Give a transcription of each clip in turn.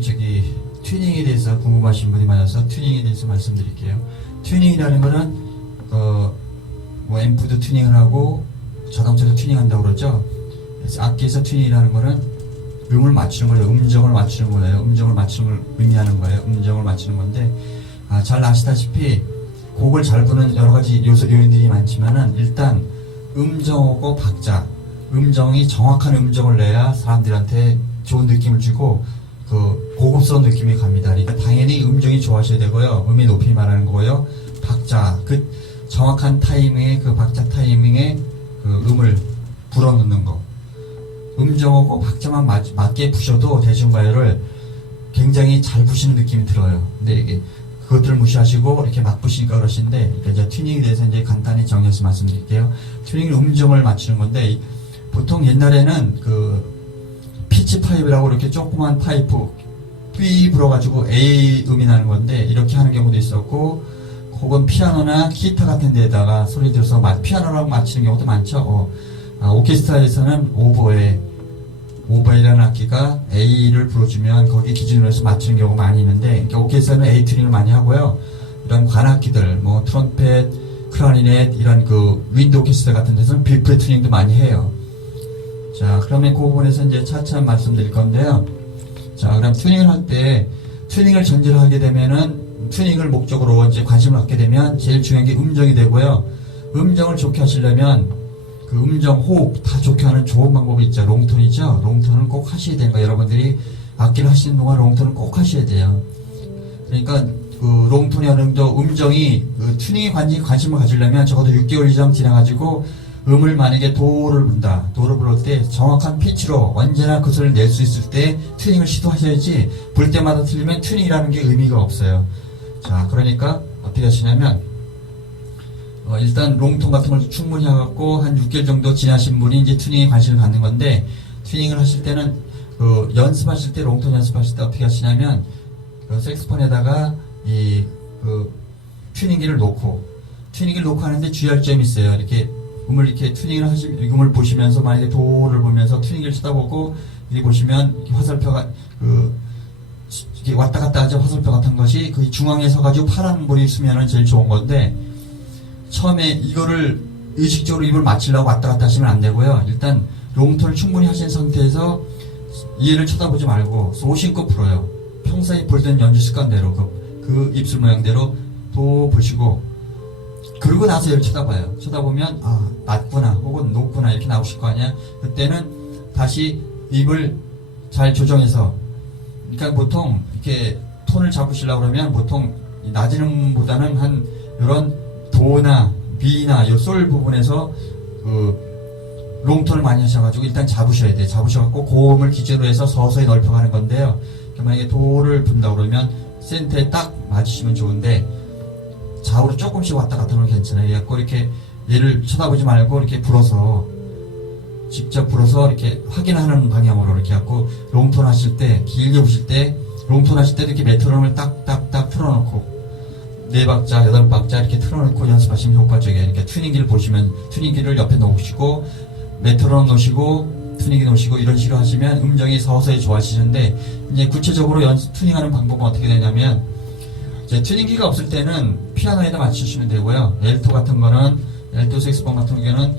튜닝에 대해서 궁금하신 분이 많아서 튜닝에 대해서 말씀드릴게요. 튜닝이라는 거는 뭐 앰프도 튜닝을 하고 자동차도 튜닝한다고 그러죠. 그래서 악기에서 튜닝이라는 거는 음을 맞추는 거예요. 음정을 맞추는 거예요. 음정을 맞추는 걸 의미하는 거예요. 음정을 맞추는 건데, 잘 아시다시피 곡을 잘 부는 여러 가지 요인들이 많지만은 일단 음정하고 박자, 음정이 정확한 음정을 내야 사람들한테 좋은 느낌을 주고 그 고급스러운 느낌이 갑니다. 그러니까 당연히 음정이 좋아하셔야 되고요. 음의 높이 말하는 거고요. 박자, 그 정확한 타이밍에 그 박자 타이밍에 그 음을 불어넣는 거. 음정하고 박자만 맞게 부셔도 대중가요를 굉장히 잘 부시는 느낌이 들어요. 근데 이게 그것들을 무시하시고 이렇게 막 부시니까 그러시는데, 이제 튜닝에 대해서 이제 간단히 정리해서 말씀드릴게요. 튜닝은 음정을 맞추는 건데, 보통 옛날에는 그 피치 파이프라고 이렇게 조그만 파이프 삐 불어가지고 A 음이 나는 건데, 이렇게 하는 경우도 있었고, 혹은 피아노나 기타 같은 데다가 소리 들어서 피아노라고 맞추는 경우도 많죠. 오케스트라에서는 오버에라는 악기가 A를 불어주면 거기 기준으로 해서 맞추는 경우가 많이 있는데, 오케스트라는 A 튜닝을 많이 하고요. 이런 관악기들, 뭐 트럼펫, 클라리넷, 이런 그 윈드 오케스트라 같은 데서는 빌프렛 튜닝도 많이 해요. 자, 그러면 그 부분에서 이제 차차 말씀드릴 건데요. 자, 그럼 튜닝을 할 때, 튜닝을 전제로 하게 되면은, 튜닝을 목적으로 이제 관심을 갖게 되면, 제일 중요한 게 음정이 되고요. 음정을 좋게 하시려면, 그 음정, 호흡 다 좋게 하는 좋은 방법이 있죠. 롱톤이죠. 롱톤은 꼭 하셔야 되는 거예요. 여러분들이 악기를 하시는 동안 롱톤은 꼭 하셔야 돼요. 그러니까, 그 롱톤이 어느 정도 음정이, 그 튜닝에 관심을 가지려면 적어도 6개월 이상 지나가지고, 음을 만약에 도를 부른다. 도를 부를 때 정확한 피치로 언제나 그 소리를 낼 수 있을 때 튜닝을 시도하셔야지, 불 때마다 틀리면 튜닝이라는 게 의미가 없어요. 자, 그러니까 어떻게 하시냐면, 일단 롱톤 같은 걸 충분히 해갖고 한 6개월 정도 지나신 분이 이제 튜닝에 관심을 갖는 건데, 튜닝을 하실 때는 그 연습하실 때, 롱톤 연습하실 때 어떻게 하시냐면, 그 색스폰에다가 그 튜닝기를 놓고 하는데 주의할 점이 있어요. 이렇게 음을 이렇게 튜닝을 음을 보시면서 만약에 도를 보면서 튜닝기를 쳐다보고 이렇게 보시면 이렇게 화살표가 이렇게 왔다 갔다 하죠. 화살표 같은 것이 그 중앙에 서가지고 파란 볼이 있으면 제일 좋은 건데, 처음에 이거를 의식적으로 입을 맞추려고 왔다 갔다 하시면 안 되고요. 일단 롱톤을 충분히 하신 상태에서 얘를 쳐다보지 말고 소신껏 불어요. 평소에 불던 연주 습관대로 그 입술 모양대로 도 보시고, 그러고 나서 얘를 쳐다봐요. 쳐다보면 낮구나 혹은 높구나 이렇게 나오실 거 아니야. 그때는 다시 입을 잘 조정해서, 그러니까 보통 이렇게 톤을 잡으시려고 그러면 보통 낮은 음보다는 한 이런 도나 B나 요 솔 부분에서 그 롱톤을 많이 하셔가지고 일단 잡으셔야 돼요. 잡으셔갖고 고음을 기준으로 해서 서서히 넓혀가는 건데요. 만약에 도를 분다 그러면 센터에 딱 맞으시면 좋은데, 좌우로 조금씩 왔다 갔다 하면 괜찮아요. 그래갖고 이렇게 얘를 쳐다보지 말고 이렇게 불어서, 직접 불어서 이렇게 확인하는 방향으로 이렇게 갖고 롱톤 하실 때, 길게 부실 때, 롱톤 하실 때 이렇게 메트로놈을 딱딱딱 틀어놓고 4박자, 8박자 이렇게 틀어놓고 연습하시면 효과적이에요. 이렇게 튜닝기를 보시면 튜닝기를 옆에 놓으시고 메트로놈 놓으시고 튜닝기 놓으시고 이런 식으로 하시면 음정이 서서히 좋아지시는데, 이제 구체적으로 튜닝하는 방법은 어떻게 되냐면, 이제 튜닝기가 없을 때는 피아노에다 맞추시면 되고요. 엘토 같은 거는, 엘토 색스폰 같은 경우는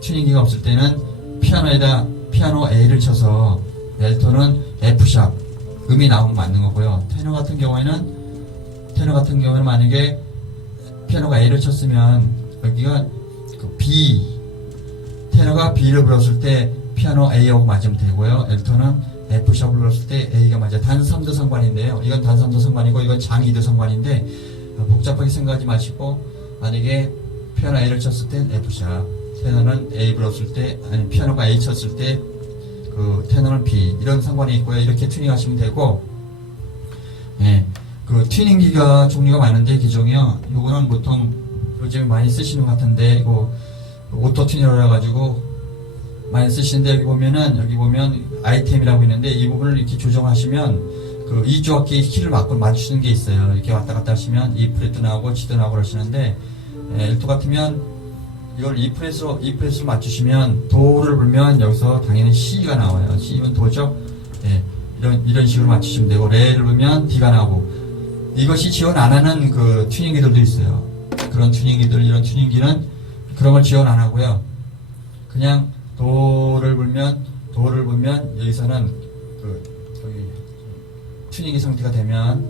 튜닝기가 없을 때는 피아노 A를 쳐서, 엘토는 F샵 음이 나오면 맞는 거고요. 테너 같은 경우에는 만약에 피아노가 A를 쳤으면 여기가 그 B, 테너가 B를 불었을 때 피아노 A하고 맞으면 되고요. 엘토는 F샵을 불었을 때 A가 맞아요. 단 3도 상관인데요. 이건 단 3도 상관이고 이건 장 2도 상관인데, 복잡하게 생각하지 마시고, 만약에 피아노 A를 쳤을 때 F샵, 테너는 A 불었을 때, 아니 피아노가 A 쳤을 때 그 테너는 B, 이런 상관이 있고요. 이렇게 튜닝하시면 되고, 예. 그 튜닝기가 종류가 많은데 기종이요. 요거는 보통 요즘 많이 쓰시는 것 같은데, 이거 오토 튜닝이라 가지고 많이 쓰시는데, 여기 보면 아이템이라고 있는데, 이 부분을 이렇게 조정하시면 그 이쪽 악기 키를 맞추는 게 있어요. 이렇게 왔다 갔다 하시면 E 프렛도 나오고 G도 나오고 그러시는데, 엘토 같으면 이걸 E 프렛으로 맞추시면, 도를 불면 여기서 당연히 C가 나와요. C면 도죠. 예. 이런 식으로 맞추시면 되고, 레를 보면 D가 나오고, 이것이 지원 안 하는 그 튜닝기들도 있어요. 그런 튜닝기들, 이런 튜닝기는 그런 걸 지원 안 하고요. 그냥 도를 불면 여기서는 여기 튜닝기 상태가 되면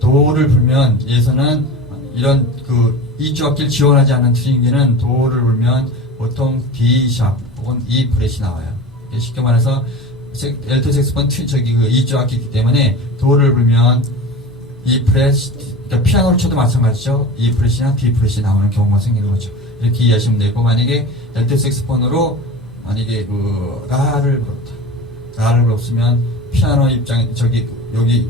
도를 불면 여기서는 이런 이주 악기를 지원하지 않는 튜닝기는 도를 불면 보통 D 샵 혹은 E 프렛이 나와요. 쉽게 말해서 엘토 색스폰 이주 악기이기 때문에 도를 불면 E 프렛, 그러니까 피아노를 쳐도 마찬가지죠. E 프렛이나 D 프렛이 나오는 경우가 생기는 거죠. 이렇게 이해하시면 되고, 만약에 엘토 색스폰으로 만약에 라를 불었으면 피아노 입장 여기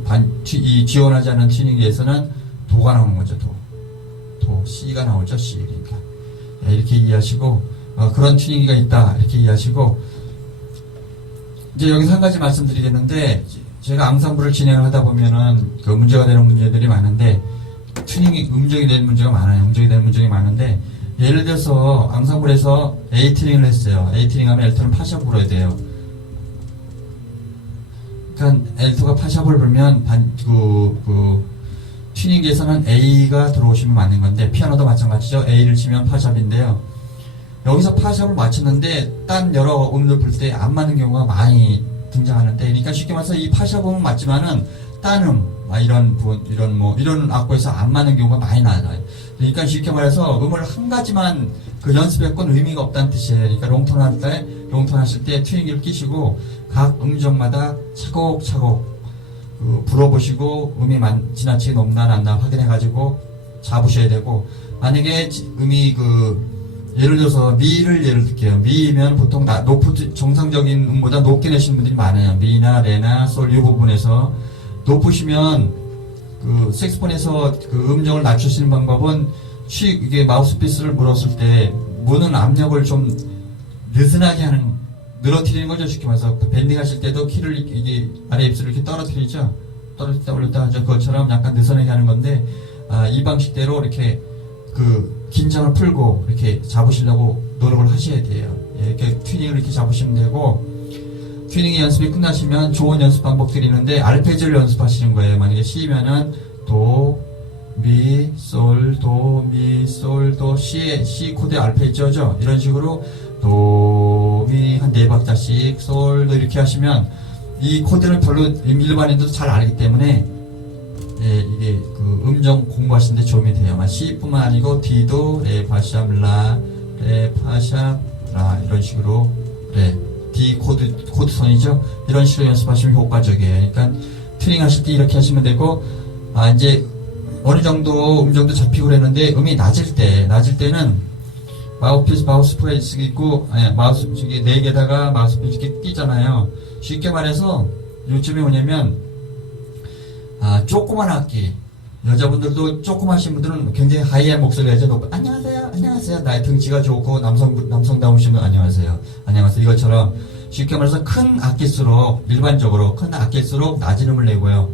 이 지원하지 않은 튜닝기에서는 도가 나오는 거죠. 도 C가 나오죠. C. 그러니까 이렇게 이해하시고, 그런 튜닝기가 있다 이렇게 이해하시고, 이제 여기서 한 가지 말씀드리겠는데, 제가 앙상블을 진행하다 보면은 문제가 되는 문제들이 많은데, 튜닝이 음정이 되는 문제가 많아요. 음정이 되는 문제가 많은데, 예를 들어서 앙상블에서 A 튜닝을 했어요. A 튜닝하면 엘토는 파샵 불어야 돼요. 그러니까 엘토가 파샵을 불면 튜닝기에서는 A가 들어오시면 맞는 건데, 피아노도 마찬가지죠. A를 치면 파샵인데요. 여기서 파샵을 맞췄는데 딴 여러 음들 불 때 안 맞는 경우가 많이 등장하는데, 그러니까 쉽게 말해서 이 파샵음은 맞지만은 딴 이런 악보에서 안 맞는 경우가 많이 나와요. 그러니까 쉽게 말해서 음을 한 가지만 연습했건 의미가 없다는 뜻이에요. 그러니까 롱톤 하실 때 튜닝기를 끼시고 각 음정마다 차곡차곡 불어보시고 음이 지나치게 높나 낮나 확인해가지고 잡으셔야 되고, 만약에 음이 예를 들어서 미를 예를 들게요. 미면 보통 정상적인 음보다 높게 내시는 분들이 많아요. 미나 레나 솔 이 부분에서 높으시면 색스폰에서 음정을 낮추시는 방법은 이게 마우스피스를 물었을 때 무는 압력을 좀 늘어뜨리는 거죠. 쉽게 말해서 밴딩 하실 때도 키를 이게 아래 입술을 이렇게 떨어뜨리죠. 떨어뜨렸다 올렸다 하죠. 그것처럼 약간 느슨하게 하는 건데, 이 방식대로 이렇게 긴장을 풀고 이렇게 잡으시려고 노력을 하셔야 돼요. 이렇게 튜닝을 이렇게 잡으시면 되고, 튜닝 연습이 끝나시면 좋은 연습 방법들이 있는데 알페지를 연습하시는 거예요. 만약에 C면은 도, 미, 솔, 도, 미, 솔, 도, C 코드의 알페지오죠. 이런 식으로 도, 미 한 4박자씩, 솔, 도 이렇게 하시면 이 코드를 별로 일반인도 잘 알기 때문에 이게 음정 공부하시는데 도움이 돼요. C뿐만 아니고 D도 레, 파샵, 라, 레, 파샵, 라 이런 식으로 D 코드선이죠. 이런 식으로 연습하시면 효과적이에요. 그러니까 튜닝 하실 때 이렇게 하시면 되고, 이제 어느 정도 음정도 잡히고 그랬는데 음이 낮을 때는 마우스피스 있고, 마우스 저기 4개다가 마우스피스 이렇게 띄잖아요. 쉽게 말해서 요즘에 뭐냐면 조그만 악기, 여자분들도 조그마신 분들은 굉장히 하이한 목소리가 해서 안녕하세요. 나의 등치가 좋고 남성다우시면 안녕하세요. 이것처럼 쉽게 말해서 큰 악기일수록 일반적으로 큰 악기일수록 낮은 음을 내고요.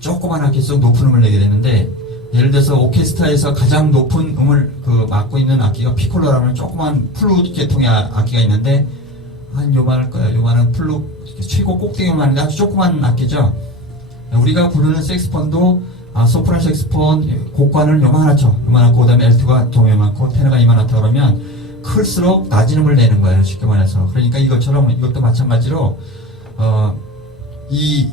조그만 악기일수록 높은 음을 내게 되는데, 예를 들어서 오케스트라에서 가장 높은 음을 맡고 있는 악기가 피콜로라는 조그만 플룻 계통의 악기가 있는데, 한 요만할 거예요. 요만한 플룻 최고 꼭대기만한데 아주 조그만 악기죠. 우리가 부르는 색스폰도 소프란 색스폰 곡관은 요만하죠. 요만하고 그다음에 엘트가 더 요만하고 테너가 이만하다 그러면 클수록 낮은 음을 내는 거예요. 쉽게 말해서. 그러니까 이것도 마찬가지로 이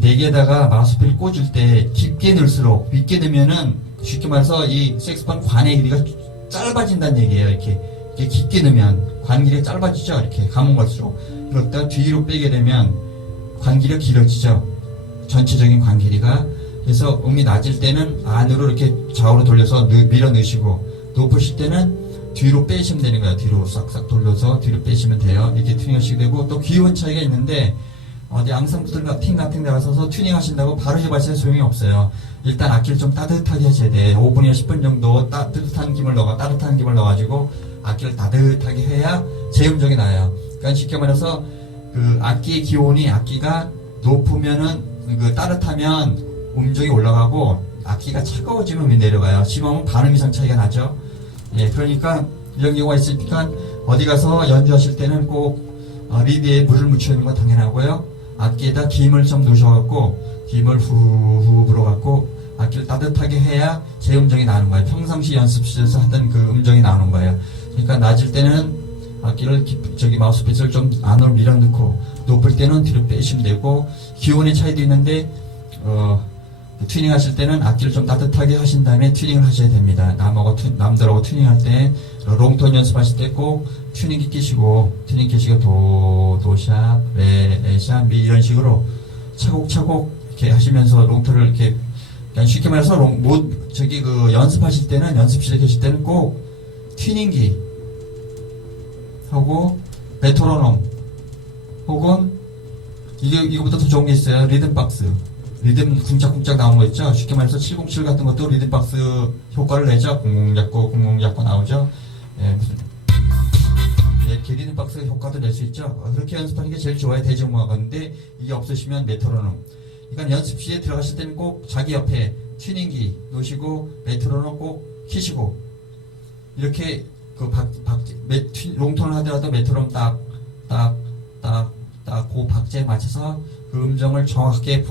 4개에다가 마우스피를 꽂을 때 깊게 넣을수록 깊게 넣으면은 쉽게 말해서 이 색스폰 관의 길이가 짧아진다는 얘기예요. 이렇게 깊게 넣으면 관 길이가 짧아지죠. 이렇게 감은 걸수록. 이것도 뒤로 빼게 되면 관 길이가 길어지죠. 전체적인 관 길이가. 그래서 음이 낮을 때는 안으로 이렇게 좌우로 돌려서 밀어 넣으시고, 높으실 때는 뒤로 빼시면 되는 거예요. 뒤로 싹싹 돌려서 뒤로 빼시면 돼요. 이렇게 튜닝 하시게 되고, 또 기원 차이가 있는데, 어디 앙상블 같은 데 가서 튜닝 하신다고 바로 해봤자 소용이 없어요. 일단 악기를 좀 따뜻하게 하셔야 돼. 5분이나 10분 정도 따뜻한 김을 넣어가지고 악기를 따뜻하게 해야 제 음정이 나요. 그러니까 쉽게 말해서 악기의 기온이, 악기가 높으면은 따뜻하면 음정이 올라가고, 악기가 차가워지면 음이 내려가요. 심하면 반음 이상 차이가 나죠. 그러니까 이런 경우가 있으니까 어디 가서 연주하실 때는 꼭 리드에 물을 묻혀 있는 건 당연하고요. 악기에다 김을 좀 넣으셔갖고 김을 후후 불어갖고 악기를 따뜻하게 해야 제 음정이 나는 거예요. 평상시 연습실에서 하던 그 음정이 나오는 거예요. 그러니까 낮을 때는 악기를 마우스피스를 좀 안으로 밀어넣고 높을 때는 뒤로 빼시면 되고 기온의 차이도 있는데 튜닝 하실 때는 악기를 좀 따뜻하게 하신 다음에 튜닝을 하셔야 됩니다. 남들하고 튜닝할 때 롱톤 연습하실 때 꼭 튜닝기 끼시고 도샵, 레샵, 미 이런 식으로 차곡차곡 이렇게 하시면서 롱톤을 이렇게 그냥 쉽게 말해서 연습하실 때는 연습실에 계실 때는 꼭 튜닝기 하고 메트로놈 혹은 이거보다 더 좋은 게 있어요. 리듬박스. 리듬 쿵짝쿵짝 나오는 거 있죠. 쉽게 말해서 707 같은 것도 리듬박스 효과를 내죠. 공공 잡고 나오죠. 이렇게 리듬박스 효과도 낼 수 있죠. 그렇게 연습하는 게 제일 좋아요. 대중음악인데 이게 없으시면 메트로놈. 그러니까 연습실에 들어가실 때는 꼭 자기 옆에 튜닝기 놓으시고 메트로놈 꼭 키시고 이렇게 롱톤을 하더라도 메트로놈 그 박자에 맞춰서 그 음정을 정확하게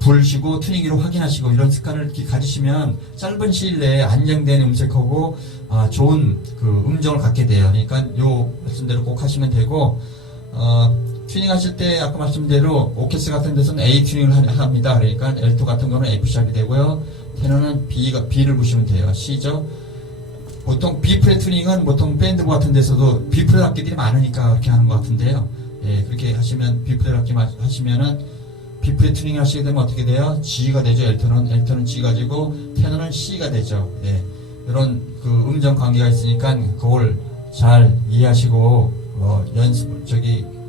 부르시고 튜닝기로 확인하시고 이런 습관을 이렇게 가지시면 짧은 시일 내에 안정된 음색하고 좋은 그 음정을 갖게 돼요. 그러니까 요 말씀대로 꼭 하시면 되고 튜닝 하실 때 아까 말씀대로 오케스트라 같은 데서는 A 튜닝을 합니다. 그러니까 L2 같은 거는 F샵이 되고요. 테너는 B를 보시면 돼요. C죠. 보통 B프렛 튜닝은 보통 밴드 같은 데서도 B프렛 악기들이 많으니까 그렇게 하는 것 같은데요. 예, 그렇게 하시면 B프렛 악기 하시면은 B프렛 튜닝 하시게 되면 어떻게 돼요? G가 되죠. L톤은 G가 되고 테너는 C가 되죠. 예, 이런 그 음정 관계가 있으니까 그걸 잘 이해하시고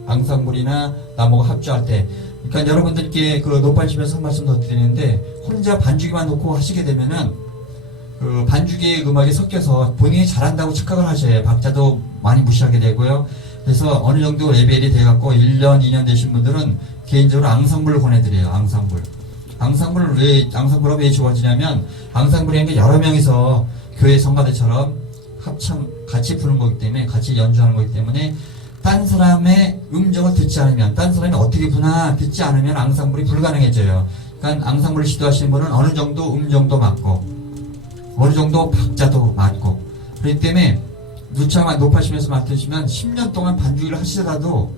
앙상블이나 나무가 합주할 때 그러니까 여러분들께 그 노반심에서 한 말씀 더 드리는데 혼자 반주기만 놓고 하시게 되면은 그 반주기의 음악이 섞여서 본인이 잘한다고 착각을 하셔요. 박자도 많이 무시하게 되고요. 그래서 어느 정도 레벨이 돼갖고 1년, 2년 되신 분들은 개인적으로 앙상블을 보내드려요. 앙상블을 왜 좋아지냐면 앙상블이라는 게 여러 명이서 교회 성가대처럼 합창 같이 부는 거기 때문에 같이 연주하는 거기 때문에 딴 사람의 음정을 듣지 않으면 딴 사람이 어떻게 부나 듣지 않으면 앙상블이 불가능해져요. 그러니까 앙상블을 시도하시는 분은 어느 정도 음정도 맞고 어느 정도 박자도 맞고 그렇기 때문에 누차만 높아지면서 맡으시면 10년 동안 반주기를 하시더라도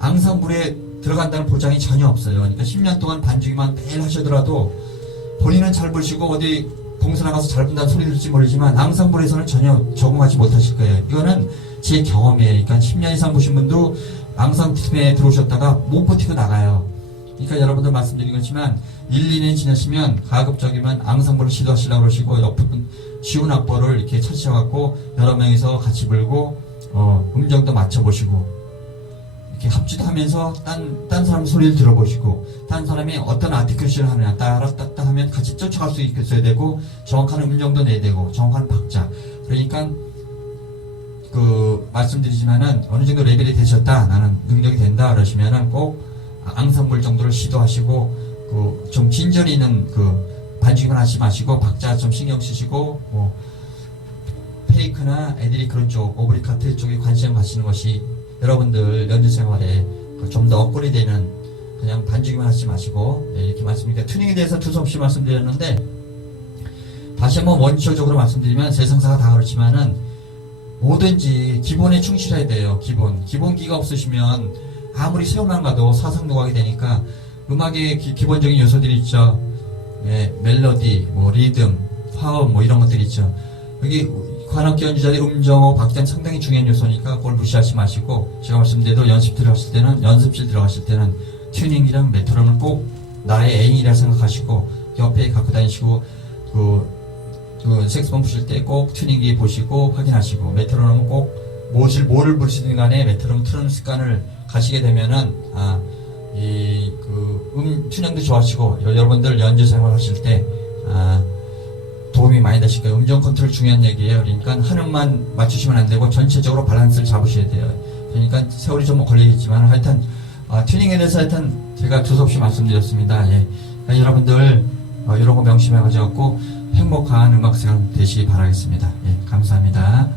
앙상블에 들어간다는 보장이 전혀 없어요. 그러니까 10년 동안 반주기만 매일 하시더라도 본인은 잘 부르시고 어디 봉사 나가서 잘 분다는 소리 들을지 모르지만 앙상블에서는 전혀 적응하지 못하실 거예요. 이거는 제 경험이에요. 그러니까 10년 이상 보신 분도 앙상팀에 들어오셨다가 못 버티고 나가요. 그러니까 여러분들 말씀드린 거지만 1, 2년 지나시면 가급적이면 앙상블을 시도하시려고 그러시고 옆에 쉬운 악보를 이렇게 찾으셔갖고 여러 명이서 같이 불고 음정도 맞춰보시고 이렇게 합주도 하면서 딴 사람 소리를 들어보시고 딴 사람이 어떤 아티클시를 하느냐 따라따따 하면 같이 쫓아갈 수 있어야 되고 정확한 음정도 내야 되고 정확한 박자 그러니까 말씀드리지만은 어느 정도 레벨이 되셨다 나는 능력이 된다 그러시면은 꼭 앙상블 정도를 시도하시고 좀 진전이 있는 반주기만 하지 마시고 박자 좀 신경 쓰시고 페이크나 애들이 그런 쪽 오브리카트 쪽에 관심을 가시는 것이 여러분들 연주 생활에 좀 더 업그레이드 되는 그냥 반주기만 하지 마시고 이렇게 말씀드리니까 튜닝에 대해서 두서없이 말씀드렸는데 다시 한번 원초적으로 말씀드리면 세상사가 다 그렇지만은 뭐든지 기본에 충실해야 돼요. 기본기가 없으시면 아무리 세우만 가도 사상노각이 되니까 음악의 기본적인 요소들이 있죠. 멜로디, 리듬, 화음 이런 것들이 있죠. 여기 관악기 연주자들의 음정하고 박자는 상당히 중요한 요소니까 그걸 무시하지 마시고 제가 말씀드려도 연습실 들어가실 때는 튜닝이랑 메트로놈을 꼭 나의 애인이라 생각하시고 옆에 갖고 다니시고 색소폰 부실 때 꼭 튜닝기 보시고 확인하시고 메트로놈은 꼭 뭐를 부르시든 간에 메트로놈 틀는 습관을 가시게 되면은 튜닝도 좋아하시고 여러분들 연주 생활 하실 때 도움이 많이 되실 거예요. 음정 컨트롤 중요한 얘기예요. 그러니까 한 음만 맞추시면 안 되고 전체적으로 밸런스를 잡으셔야 돼요. 그러니까 세월이 좀 걸리겠지만 하여튼 튜닝에 대해서 하여튼 제가 두서없이 말씀드렸습니다. 그러니까 여러분들 이런 거 명심해 가지고 행복한 음악 시간 되시기 바라겠습니다. 감사합니다.